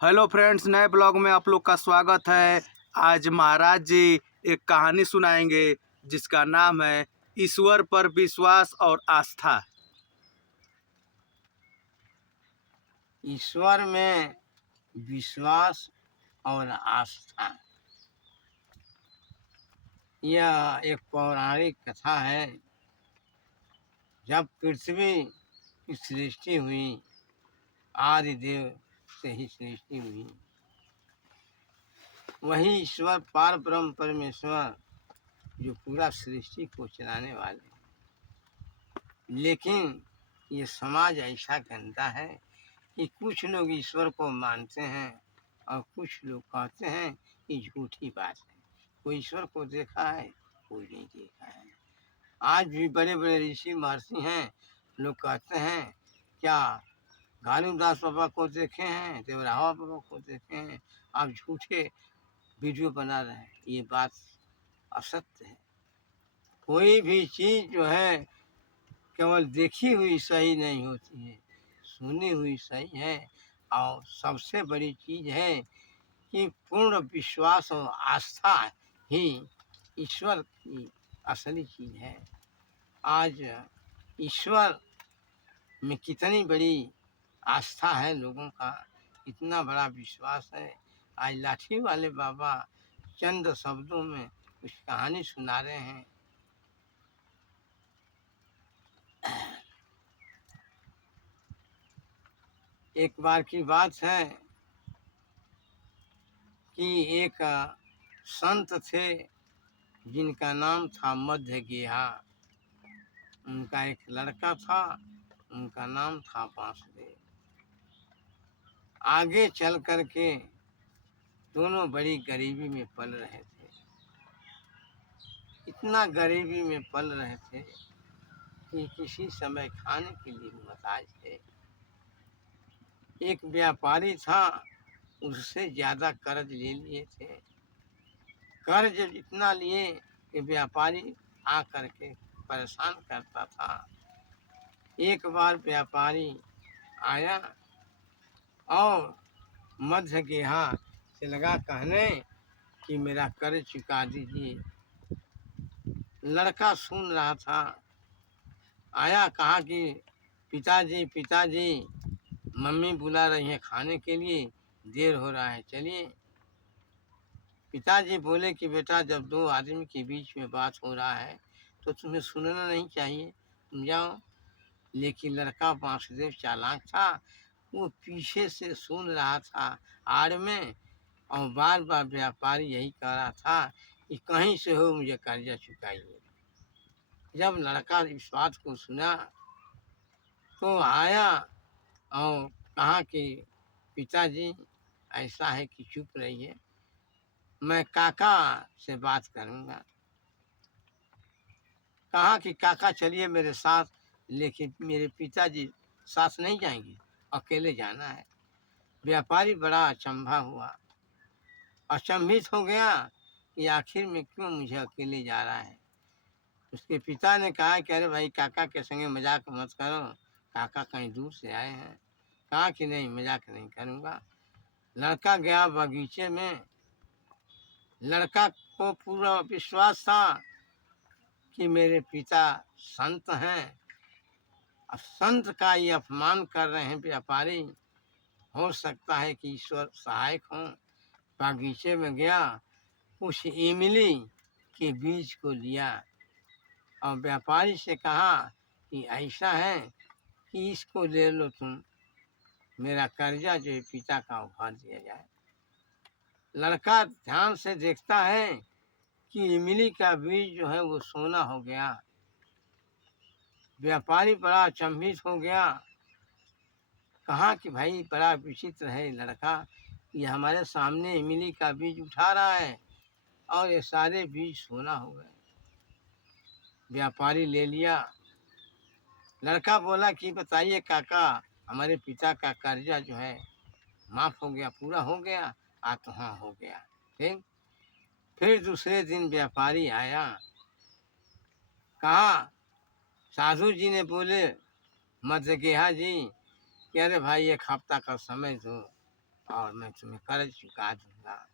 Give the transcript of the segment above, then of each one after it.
Hello friends, नए blog में आप लोग का स्वागत है। आज महाराज जी एक कहानी सुनाएंगे जिसका नाम है ईश्वर पर विश्वास और आस्था। ईश्वर में विश्वास और आस्था। यह एक पौराणिक कथा है। जब पृथ्वी की सृष्टि हुई, आदि देव से ही सृष्टि हुई, वही ईश्वर पार ब्रह्म परमेश्वर जो पूरा सृष्टि को चलाने वाले। लेकिन ये समाज ऐसा गंदा है कि कुछ लोग ईश्वर को मानते हैं और कुछ लोग कहते हैं कि झूठी बात है। कोई ईश्वर को देखा है, कोई नहीं देखा है। आज भी बड़े बड़े ऋषि महर्षि हैं, लोग कहते हैं क्या घालूदास बाबा को देखे हैं, देवरावा बाबा को देखे हैं, आप झूठे वीडियो बना रहे हैं। ये बात असत्य है। कोई भी चीज़ जो है केवल देखी हुई सही नहीं होती है, सुनी हुई सही है। और सबसे बड़ी चीज़ है कि पूर्ण विश्वास और आस्था ही ईश्वर की असली चीज़ है। आज ईश्वर में कितनी बड़ी आस्था है लोगों का, इतना बड़ा विश्वास है। आज लाठी वाले बाबा चंद शब्दों में कुछ कहानी सुना रहे हैं। एक बार की बात है कि एक संत थे जिनका नाम था मध्य गेहा। उनका एक लड़का था, उनका नाम था वासुदेव। आगे चल कर के दोनों बड़ी गरीबी में पल रहे थे। इतना गरीबी में पल रहे थे कि किसी समय खाने के लिए मोहताज थे। एक व्यापारी था, उससे ज़्यादा कर्ज ले लिए थे। कर्ज इतना लिए कि व्यापारी आ करके परेशान करता था। एक बार व्यापारी आया और मध्य गेहा से लगा कहने कि मेरा कर्ज चुका दीजिए। लड़का सुन रहा था, आया, कहा कि पिताजी पिताजी मम्मी बुला रही हैं खाने के लिए, देर हो रहा है, चलिए। पिताजी बोले कि बेटा, जब दो आदमी के बीच में बात हो रहा है तो तुम्हें सुनना नहीं चाहिए, तुम जाओ। लेकिन लड़का वासुदेव चालाक था, वो पीछे से सुन रहा था आड़ में, और बार बार व्यापारी यही कह रहा था कि कहीं से हो मुझे कर्जा चुकाइए। जब लड़का इस बात को सुना तो आया और कहा कि पिताजी ऐसा है कि चुप रहिए, मैं काका से बात करूँगा। कहा कि काका चलिए मेरे साथ, लेकिन मेरे पिताजी साथ नहीं जाएंगे, अकेले जाना है। व्यापारी बड़ा अचंभा हुआ, अचंभित हो गया कि आखिर में क्यों मुझे अकेले जा रहा है। उसके पिता ने कहा कि अरे भाई, काका के संगे मजाक मत करो, काका कहीं दूर से आए हैं। कहा कि नहीं, मजाक नहीं करूँगा। लड़का गया बगीचे में। लड़का को पूरा विश्वास था कि मेरे पिता संत हैं, अब संत का ये अपमान कर रहे हैं व्यापारी, हो सकता है कि ईश्वर सहायक हों। बागीचे में गया, उस इमली के बीज को लिया और व्यापारी से कहा कि ऐसा है कि इसको ले लो तुम, मेरा कर्जा जो है पिता का उधार दिया जाए। लड़का ध्यान से देखता है कि इमली का बीज जो है वो सोना हो गया। व्यापारी बड़ा अचंभित हो गया। कहा कि भाई, बड़ा विचित्र है लड़का, ये हमारे सामने इमली का बीज उठा रहा है और ये सारे बीज सोना हो गए। व्यापारी ले लिया। लड़का बोला कि बताइए काका, हमारे पिता का कर्जा जो है माफ हो गया, पूरा हो गया? तो हाँ, हो गया। ठीक। फिर दूसरे दिन व्यापारी आया। कहा, साधु जी ने बोले मध्य गेहा जी कि अरे भाई, एक हफ्ता का समय दो, और मैं तुम्हें कर्ज चुका दूंगा।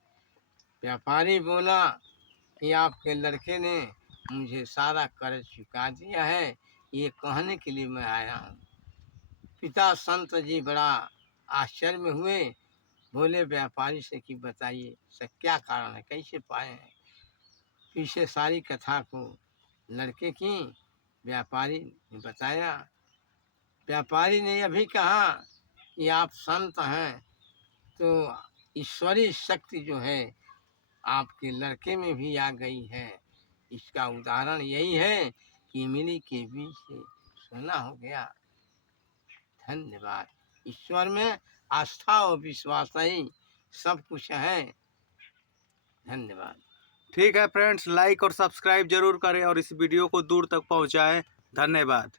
व्यापारी बोला कि आपके लड़के ने मुझे सारा कर्ज चुका दिया है, ये कहने के लिए मैं आया हूँ। पिता संत जी बड़ा आश्चर्य में हुए, बोले व्यापारी से कि बताइए सर क्या कारण है, कैसे पाए हैं। पीछे सारी कथा को लड़के की व्यापारी ने बताया। व्यापारी ने यह भी कहा कि आप संत हैं तो ईश्वरीय शक्ति जो है आपके लड़के में भी आ गई है। इसका उदाहरण यही है कि इमली के बीज से सोना हो गया। धन्यवाद। ईश्वर में आस्था और विश्वास ही सब कुछ है। धन्यवाद। ठीक है फ्रेंड्स, लाइक और सब्सक्राइब जरूर करें और इस वीडियो को दूर तक पहुंचाएं। धन्यवाद।